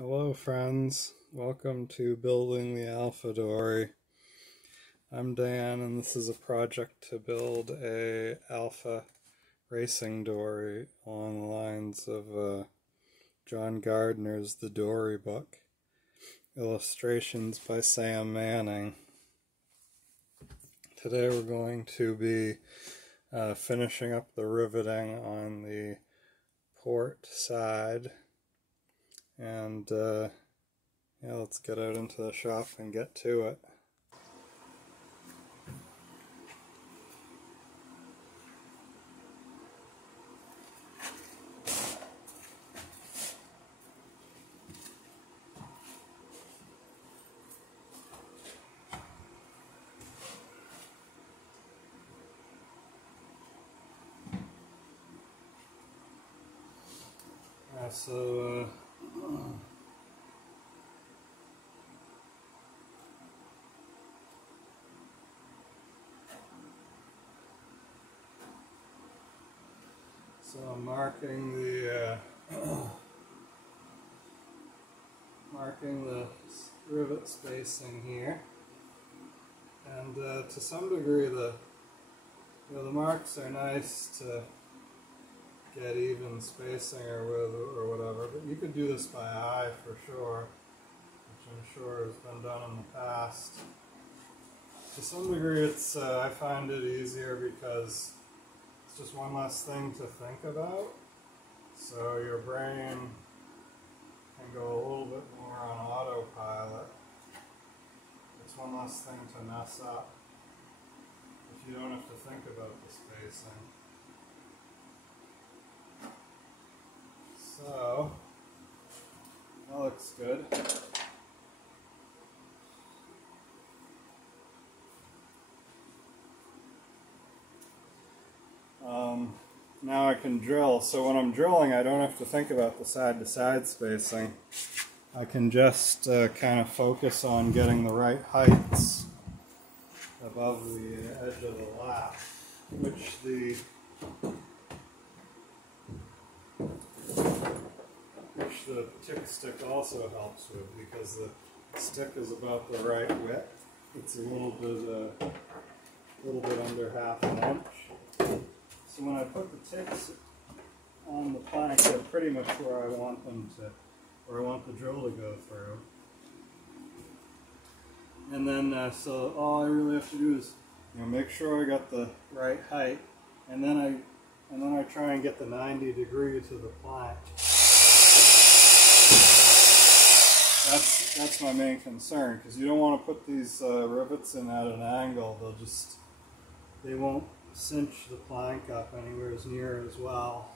Hello friends, welcome to Building the Alpha Dory. I'm Dan and this is a project to build a alpha racing dory along the lines of John Gardner's The Dory book. Illustrations by Sam Manning. Today we're going to be finishing up the riveting on the port side. And yeah, let's get out into the shop and get to it. So I'm marking the rivet spacing here, and to some degree the marks are nice to get even spacing or whatever, but you could do this by eye for sure, which I'm sure has been done in the past. To some degree it's I find it easier because it's just one less thing to think about, so your brain can go a little bit more on autopilot. It's one less thing to mess up if you don't have to think about the spacing. So, that looks good. Now I can drill. So when I'm drilling, I don't have to think about the side-to-side spacing. I can just kind of focus on getting the right heights above the edge of the lap, which the tick stick also helps with, because the stick is about the right width. It's a little bit under half an inch. So when I put the ticks on the plank, they're pretty much where I want them to, where I want the drill to go through. And then, so all I really have to do is, make sure I got the right height, and then I try and get the 90 degree to the plank. That's my main concern, because you don't want to put these rivets in at an angle. They won't cinch the plank up anywhere as near as well.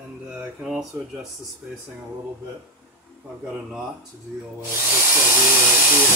And I can also adjust the spacing a little bit if I've got a knot to deal with, which I do right here.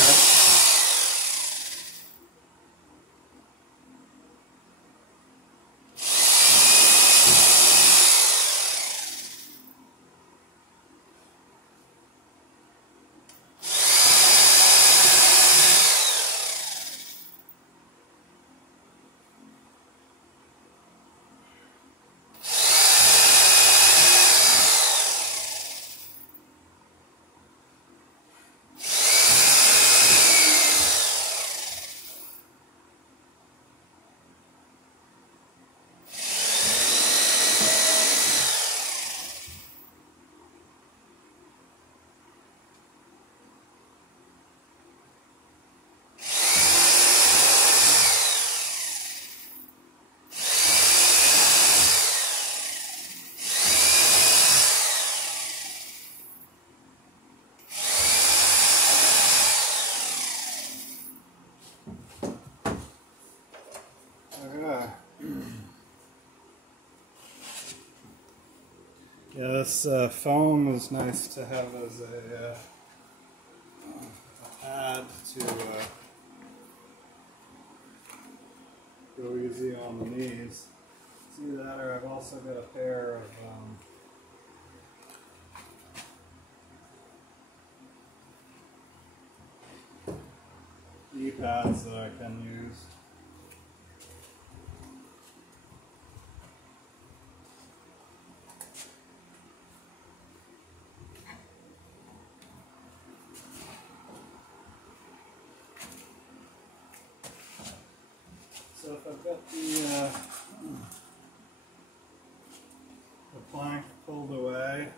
Yeah, this foam is nice to have as a pad to go easy on the knees. See that, or I've also got a pair of knee pads that I can use. So if I've got the plank pulled away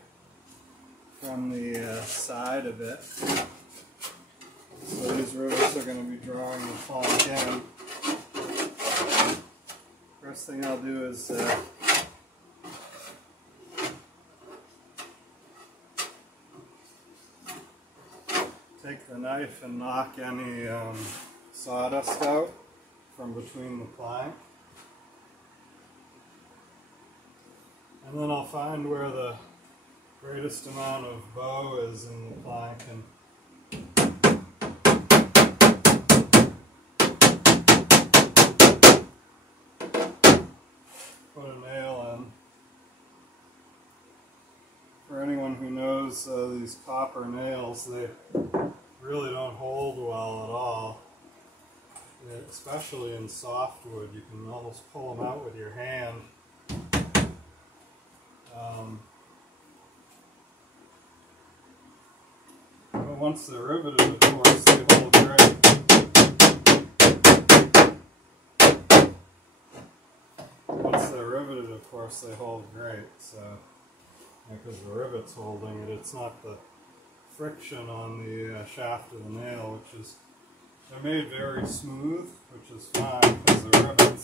from the side of it, so these rivets are going to be drawing the plank in. First thing I'll do is take the knife and knock any sawdust out from between the plank. And then I'll find where the greatest amount of bow is in the plank and put a nail in. For anyone who knows these copper nails, they really don't hold well at all. Especially in softwood, you can almost pull them out with your hand. But once they're riveted, of course, they hold great. Once they're riveted, of course, they hold great. So, because the rivet's holding it, it's not the friction on the shaft of the nail, which is, they're made very smooth, which is fine because the rivets.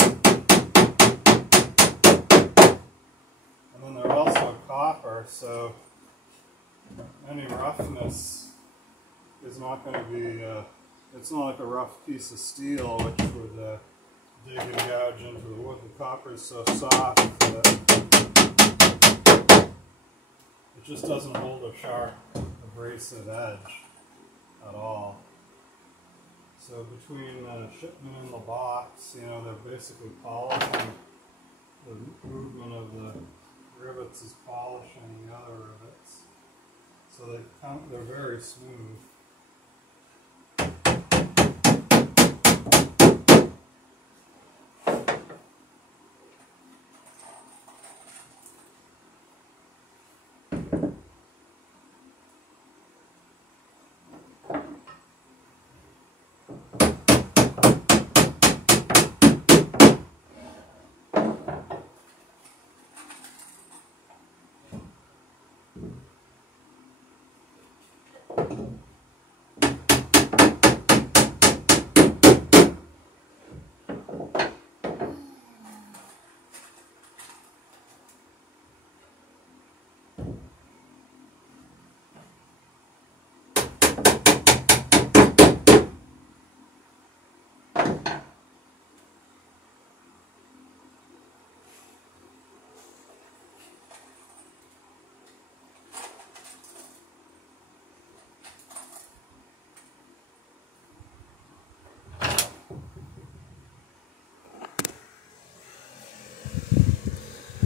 And then they're also copper, so any roughness is not going to be, it's not like a rough piece of steel which would dig and gouge into the wood. The copper is so soft that it just doesn't hold a sharp, abrasive edge at all. So between the shipment and the box, you know, they're basically polishing. The movement of the rivets is polishing the other rivets. So they're very smooth.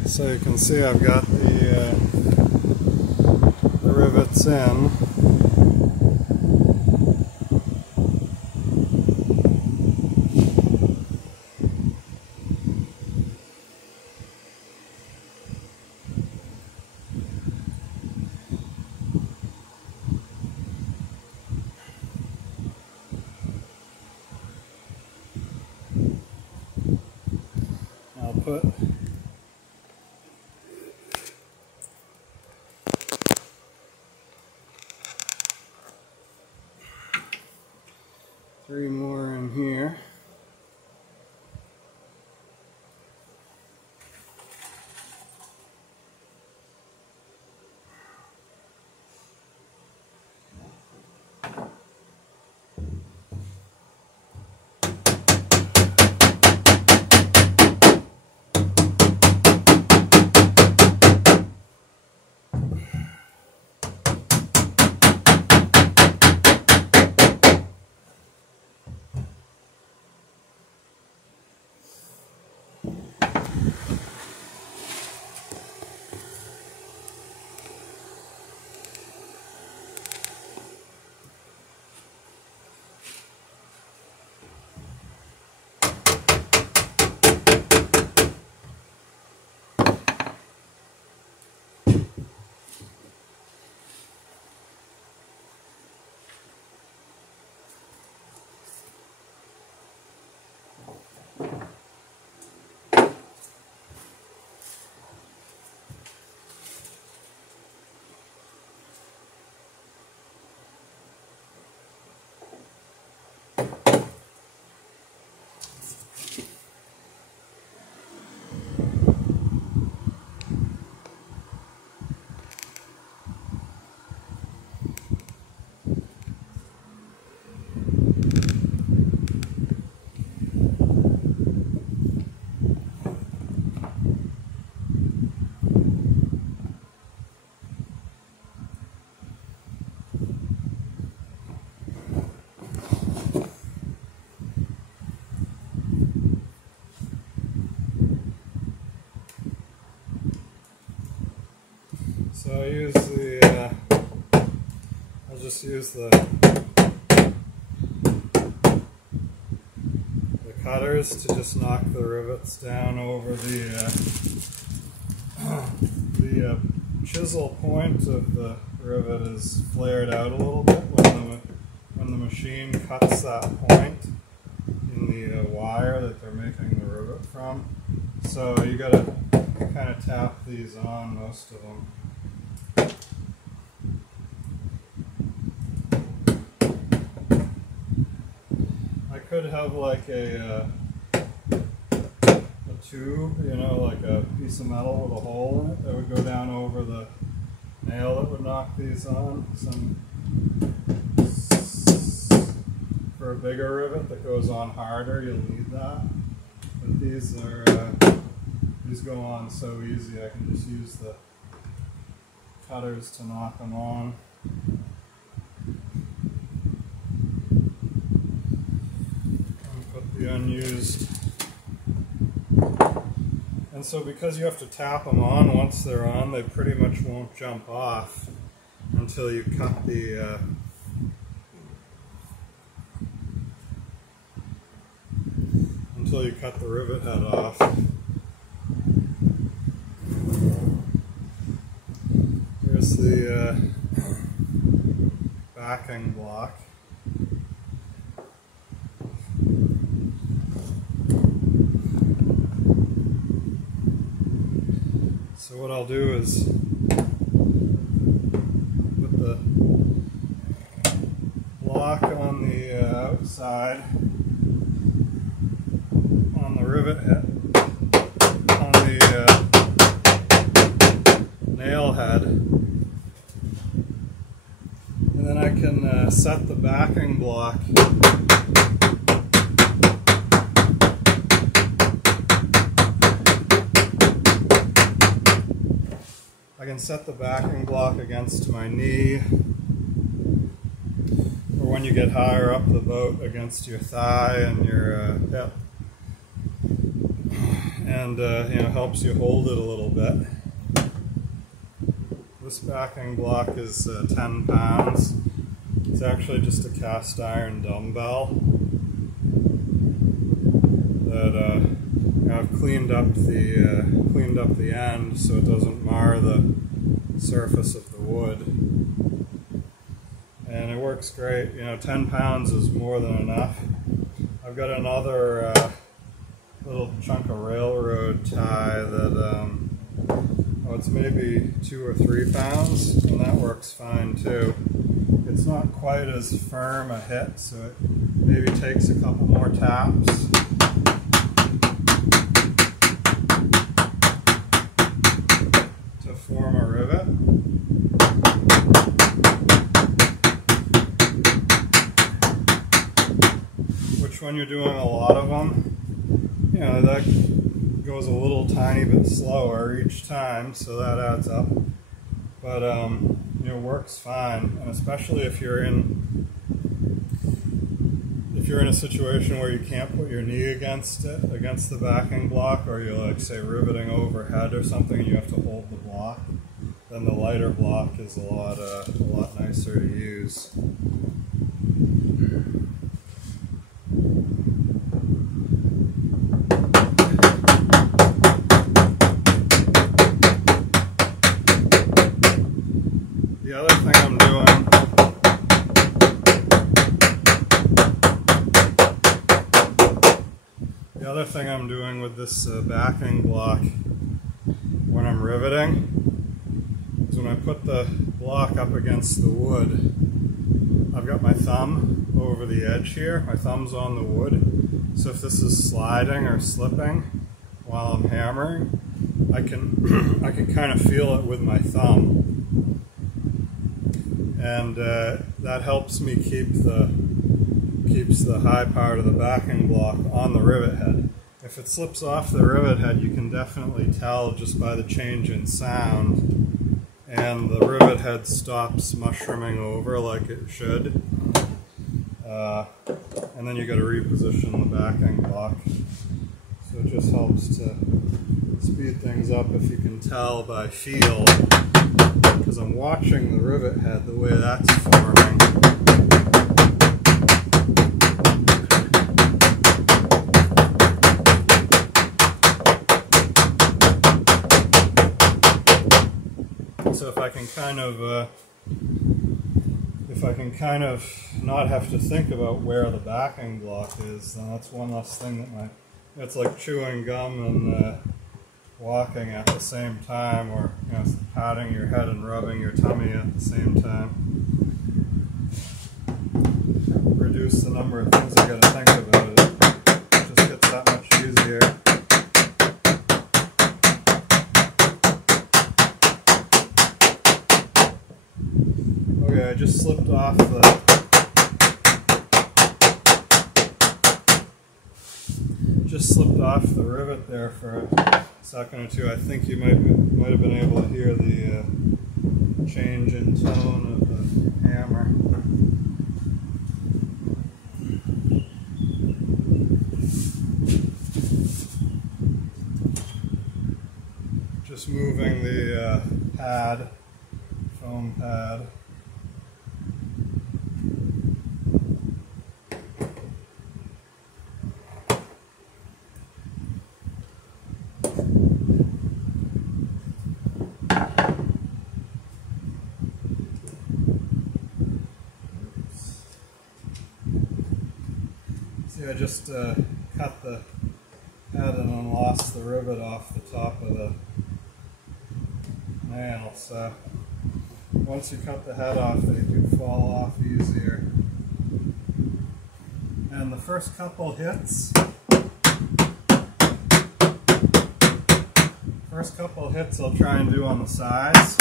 So you can see I've got the rivets in. I'll put three more in here. So I'll just use the cutters to just knock the rivets down over the chisel point of the rivet is flared out a little bit when the machine cuts that point in the wire that they're making the rivet from. So you got to kind of tap these on, most of them. I could have like a tube, you know, like a piece of metal with a hole in it that would go down over the nail that would knock these on. For a bigger rivet that goes on harder, you'll need that. But these go on so easy. I can just use the cutters to knock them on. And put the unused. And so because you have to tap them on, once they're on, they pretty much won't jump off until you cut the rivet head off. Here's the backing block. So what I'll do is put the block on the outside on the rivet head, on the nail head, and then I can set the backing block against my knee, or when you get higher up the boat, against your thigh and your hip, and you know, helps you hold it a little bit. This backing block is 10 pounds. It's actually just a cast iron dumbbell that I've cleaned up the end so it doesn't mar the surface of the wood, and it works great. You know, 10 pounds is more than enough. I've got another little chunk of railroad tie that it's maybe 2 or 3 pounds, and that works fine too. It's not quite as firm a hit, so it maybe takes a couple more taps. To form a rivet. Which, when you're doing a lot of them, you know, that goes a little tiny bit slower each time, so that adds up. But you know, works fine, and especially if you're in a situation where you can't put your knee against the backing block, or you're, like, say, riveting overhead or something, and you have to hold the block, then the lighter block is a lot nicer to use. The other thing I'm doing with this backing block when I'm riveting is when I put the block up against the wood, I've got my thumb over the edge here. My thumb's on the wood. So if this is sliding or slipping while I'm hammering, I can I can kind of feel it with my thumb. And that helps me keeps the high part of the backing block on the rivet head. If it slips off the rivet head, you can definitely tell just by the change in sound, and the rivet head stops mushrooming over like it should. And then you got to reposition the backing block. So it just helps to speed things up if you can tell by feel, because I'm watching the rivet head, the way that's forming. So if I can kind of not have to think about where the backing block is, then that's one less thing that it's like chewing gum and walking at the same time, or patting your head and rubbing your tummy at the same time. Reduce the number of things I gotta think about. It just gets that much easier. Okay, I just slipped off the rivet there for a second or two. I think you might have been able to hear the change in tone of the hammer. Just moving the foam pad. See, I just cut the head and then lost the rivet off the top of the nail. So once you cut the head off, they do fall off easier. And the first couple hits, I'll try and do on the sides.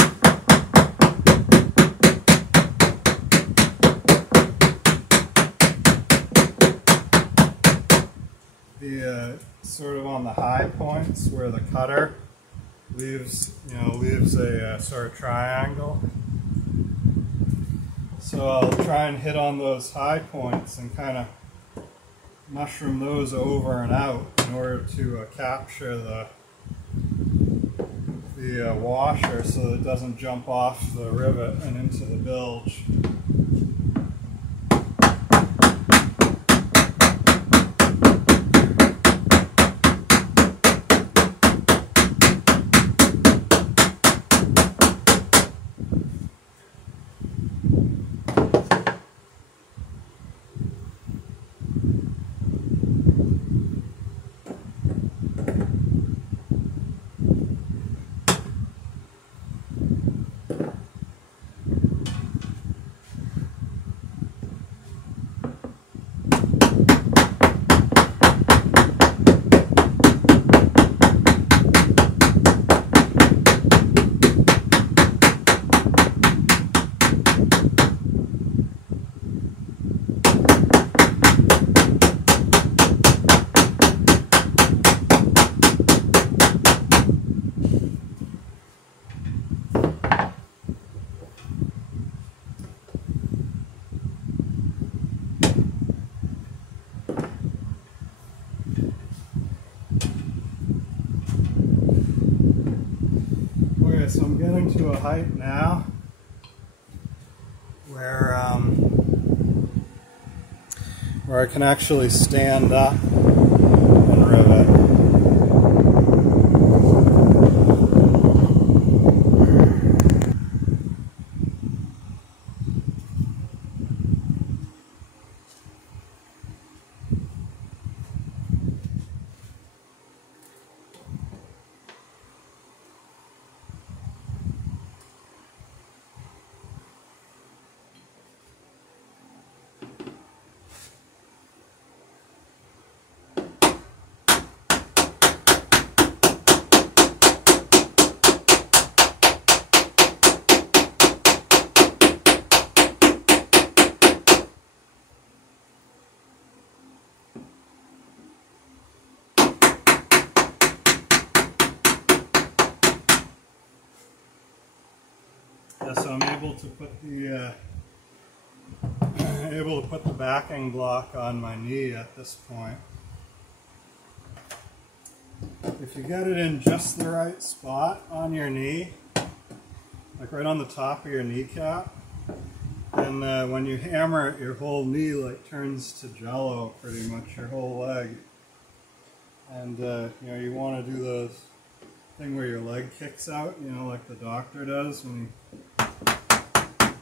The sort of on the high points where the cutter leaves a sort of triangle. So I'll try and hit on those high points and kind of mushroom those over and out in order to capture the washer so that it doesn't jump off the rivet and into the bilge. So I'm getting to a height now where I can actually stand up and rivet. Yeah, so I'm able to put the backing block on my knee at this point. If you get it in just the right spot on your knee, like right on the top of your kneecap, and when you hammer it, your whole knee like turns to jello, pretty much your whole leg. And you know, you want to do the thing where your leg kicks out, you know, like the doctor does when he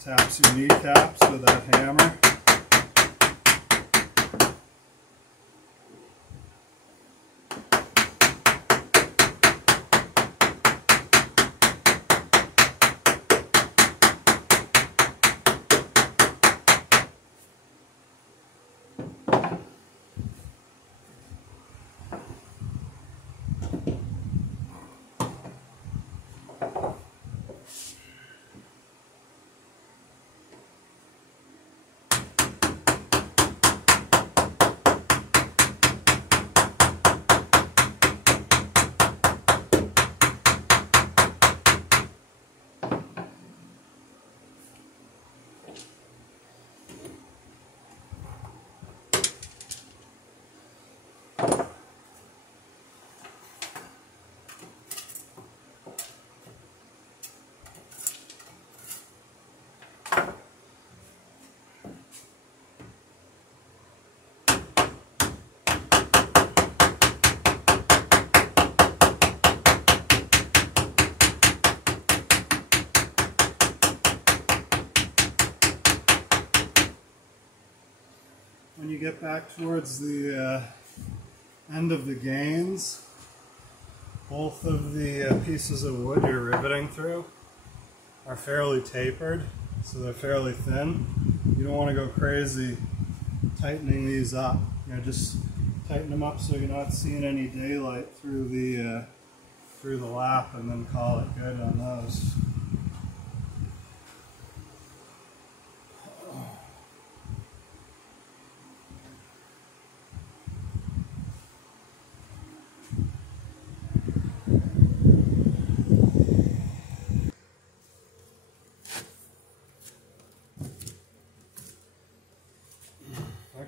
taps your kneecaps with that hammer. When you get back towards the end of the gains, both of the pieces of wood you're riveting through are fairly tapered, so they're fairly thin. You don't want to go crazy tightening these up. You know, just tighten them up so you're not seeing any daylight through the lap, and then call it good on those.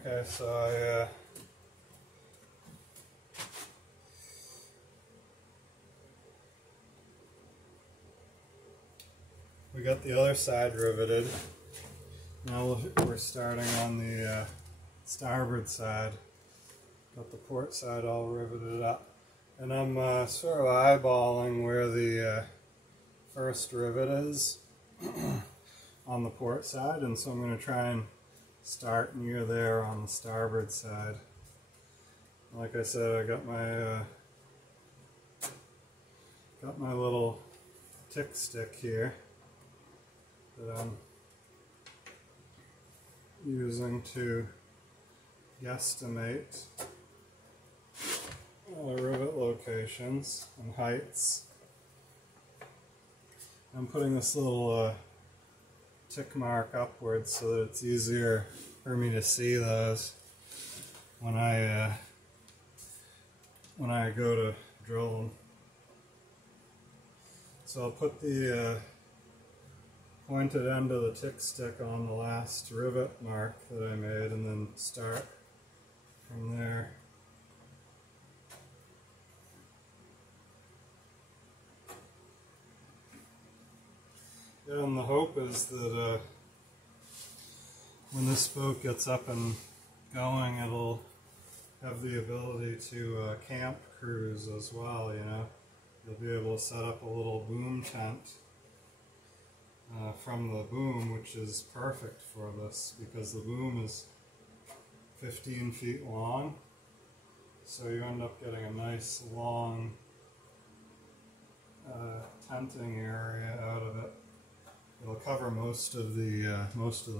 Okay, so we got the other side riveted. Now we're starting on the starboard side. Got the port side all riveted up. And I'm sort of eyeballing where the first rivet is on the port side, and so I'm going to try and start near there on the starboard side. Like I said, I got my little tick stick here that I'm using to guesstimate rivet locations and heights. I'm putting this little tick mark upwards so that it's easier for me to see those when I go to drill them. So I'll put the pointed end of the tick stick on the last rivet mark that I made, and then start from there. Yeah, and the hope is that when this boat gets up and going, it'll have the ability to camp cruise as well, you know. You'll be able to set up a little boom tent from the boom, which is perfect for this because the boom is 15 feet long, so you end up getting a nice long tenting area out of it. It'll cover most of the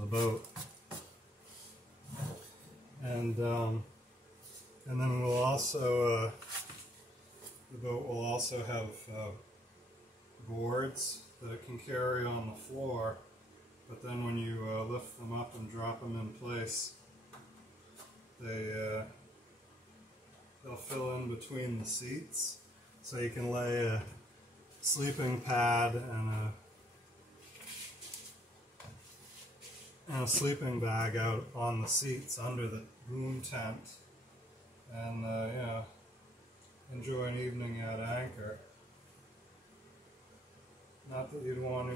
boat, and then we'll also the boat will also have boards that it can carry on the floor, but then when you lift them up and drop them in place, they'll fill in between the seats, so you can lay a sleeping pad and and a sleeping bag out on the seats under the boom tent, and you know, enjoy an evening at anchor. Not that you'd want to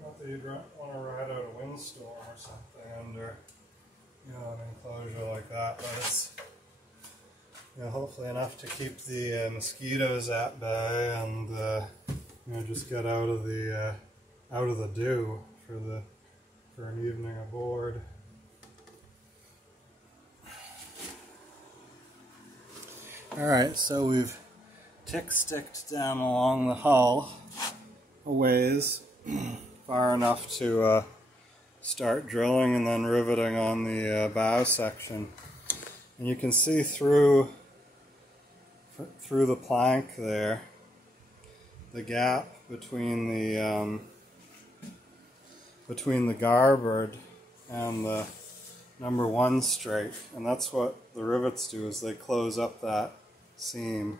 not that you'd want to ride out a windstorm or something under, you know, an enclosure like that, but it's, you know, hopefully enough to keep the mosquitoes at bay and you know, just get out of the dew for an evening aboard. All right, so we've tick-sticked down along the hull a ways, far enough to start drilling and then riveting on the bow section. And you can see through the plank there the gap between the garboard and the number 1 strake, and that's what the rivets do, is they close up that seam.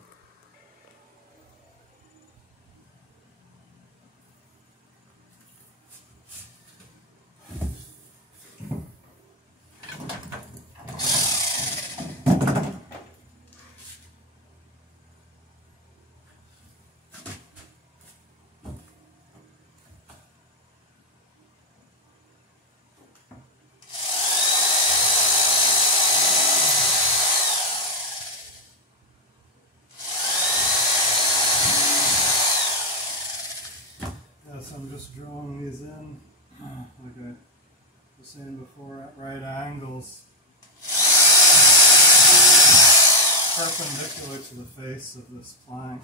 So I'm just drilling these in, like I was saying before, at right angles, perpendicular to the face of this plank.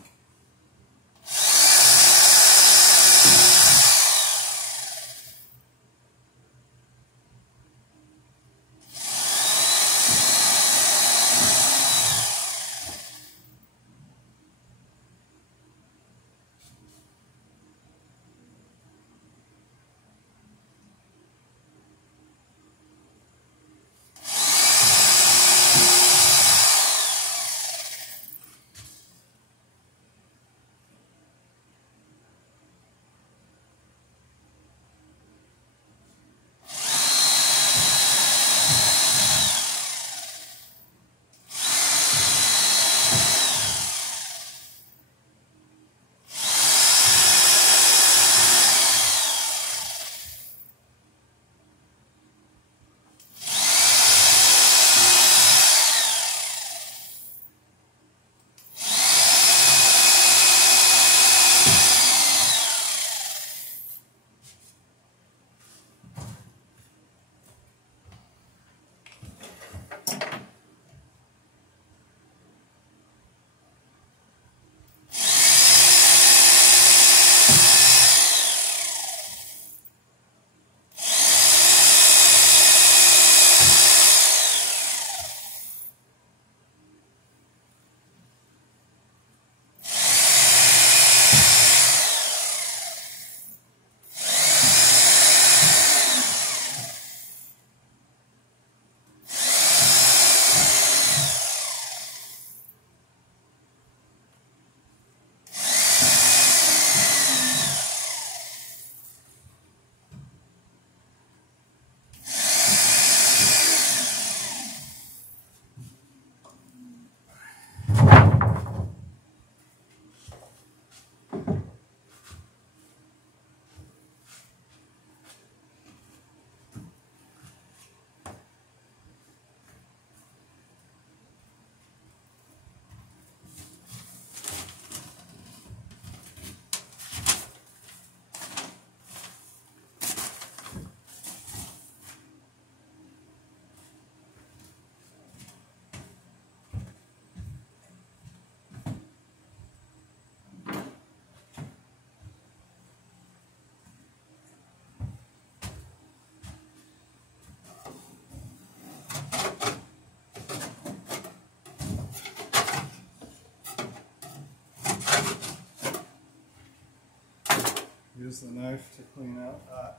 Use the knife to clean out that.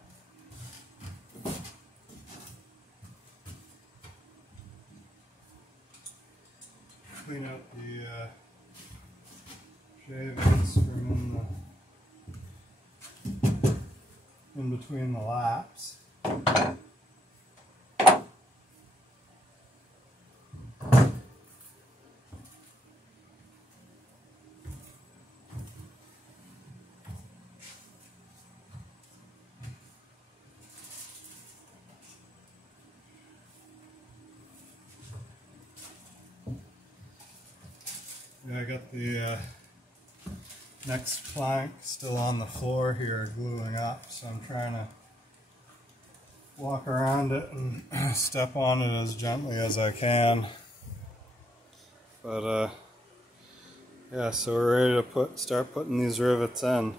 Clean out the shavings from in the between the laps. Yeah, I got the next plank still on the floor here gluing up, so I'm trying to walk around it and step on it as gently as I can. But yeah, so we're ready to start putting these rivets in.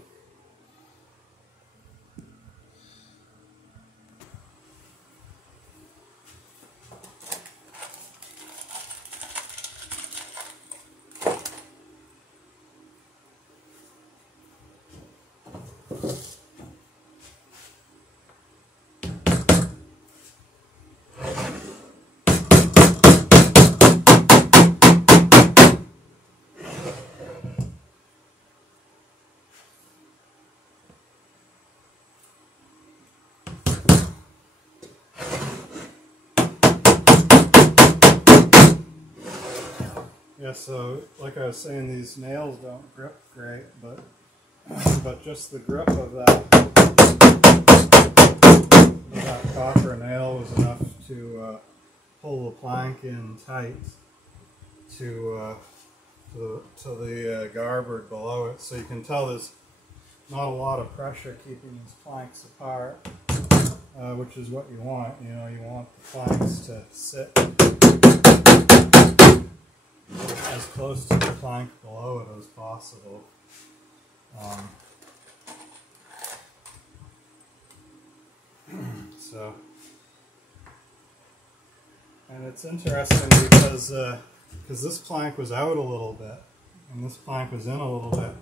Yeah, so like I was saying, these nails don't grip great, but just the grip of that copper nail was enough to pull the plank in tight to the garboard below it. So you can tell there's not a lot of pressure keeping these planks apart, which is what you want. You know, you want the planks to sit as close to the plank below it as possible. And it's interesting because this plank was out a little bit and this plank was in a little bit.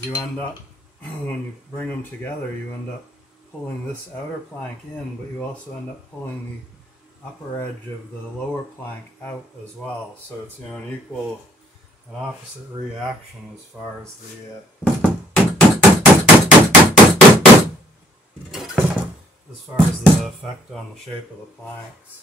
You end up, when you bring them together, you end up pulling this outer plank in, but you also end up pulling the upper edge of the lower plank out as well. So it's, you know, an opposite reaction as far as the effect on the shape of the planks.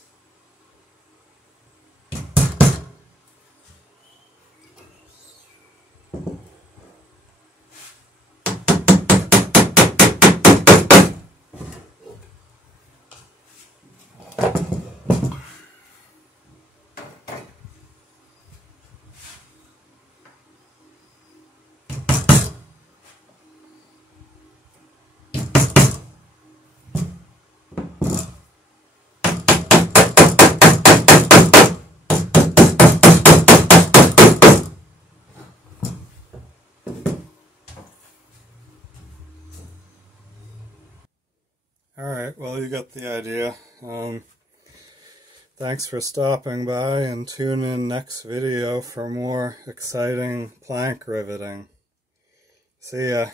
Alright, well, you got the idea. Thanks for stopping by, and tune in next video for more exciting plank riveting. See ya.